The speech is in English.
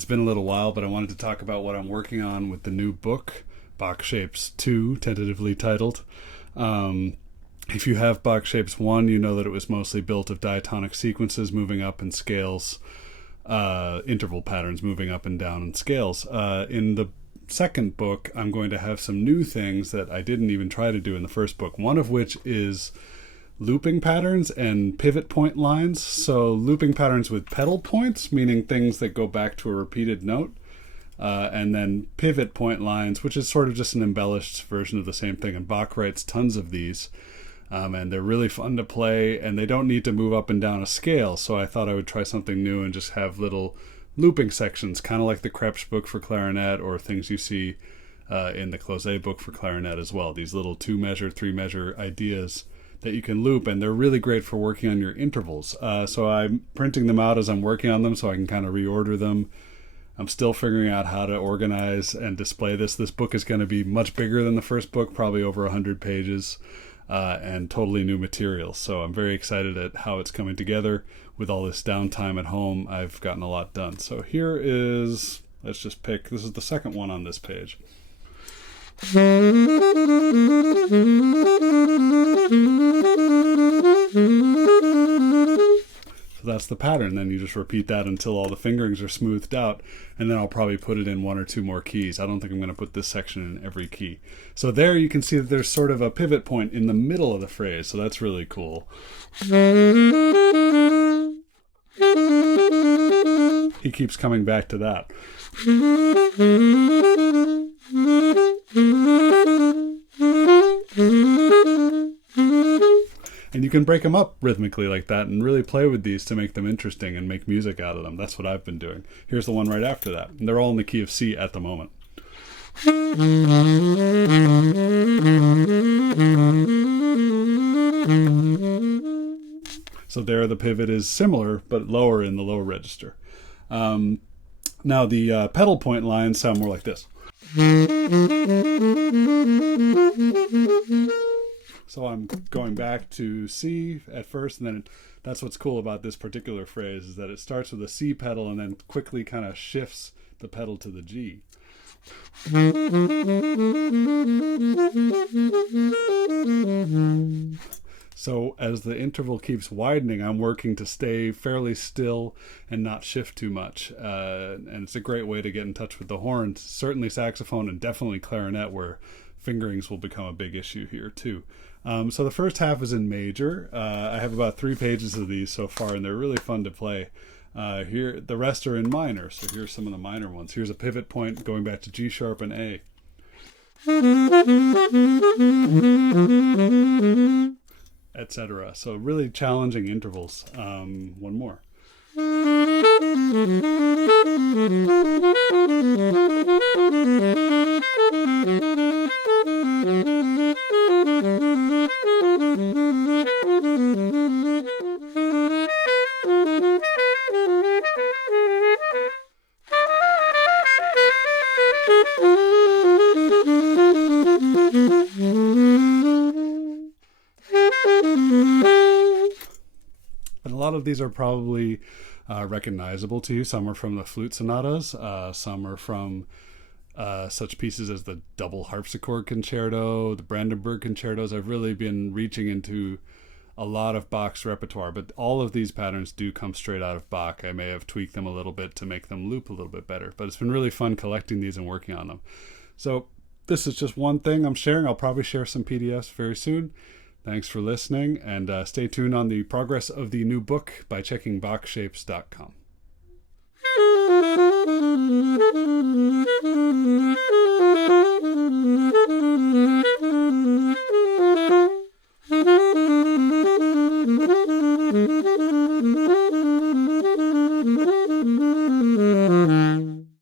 it's been a little while, but I wanted to talk about what I'm working on with the new book, Bach Shapes 2, tentatively titled. If you have Bach Shapes 1, you know that it was mostly built of diatonic sequences moving up in scales, interval patterns moving up and down in scales. In the second book, I'm going to have some new things that I didn't even try to do in the first book, one of which is looping patterns and pivot point lines. So looping patterns with pedal points, meaning things that go back to a repeated note, and then pivot point lines, which is sort of just an embellished version of the same thing. And Bach writes tons of these, and they're really fun to play, and they don't need to move up and down a scale. So I thought I would try something new and just have little looping sections, kind of like the Krebs book for clarinet, or things you see in the Closet book for clarinet as well. These little 2-measure, 3-measure ideas that you can loop, and they're really great for working on your intervals. So I'm printing them out as I'm working on them so I can kind of reorder them. I'm still figuring out how to organize and display this. This book is going to be much bigger than the first book, probably over 100 pages, and totally new material. So I'm very excited at how it's coming together. With all this downtime at home, I've gotten a lot done. So here is, let's just pick, this is the second one on this page. So that's the pattern. Then you just repeat that until all the fingerings are smoothed out, and then I'll probably put it in 1 or 2 more keys. I don't think I'm going to put this section in every key. So there you can see that there's sort of a pivot point in the middle of the phrase, so that's really cool. He keeps coming back to that. And you can break them up rhythmically like that and really play with these to make them interesting and make music out of them. That's what I've been doing. Here's the one right after that. And they're all in the key of C at the moment. So there the pivot is similar, but lower in the lower register. Now the pedal point lines sound more like this. So I'm going back to C at first, and then that's what's cool about this particular phrase, is that it starts with a C pedal and then quickly kind of shifts the pedal to the G. So as the interval keeps widening, I'm working to stay fairly still and not shift too much. And it's a great way to get in touch with the horns, certainly saxophone and definitely clarinet, where fingerings will become a big issue here too. So the first half is in major. I have about 3 pages of these so far, and they're really fun to play. Here, the rest are in minor, so here's some of the minor ones. Here's a pivot point going back to G sharp and A. Etc. So really challenging intervals. One more. And a lot of these are probably recognizable to you. Some are from the flute sonatas. Some are from such pieces as the double harpsichord concerto, the Brandenburg concertos. I've really been reaching into a lot of Bach's repertoire, but all of these patterns do come straight out of Bach. I may have tweaked them a little bit to make them loop a little bit better, but it's been really fun collecting these and working on them. So this is just one thing I'm sharing. I'll probably share some PDFs very soon. Thanks for listening, and stay tuned on the progress of the new book by checking BachShapes.com.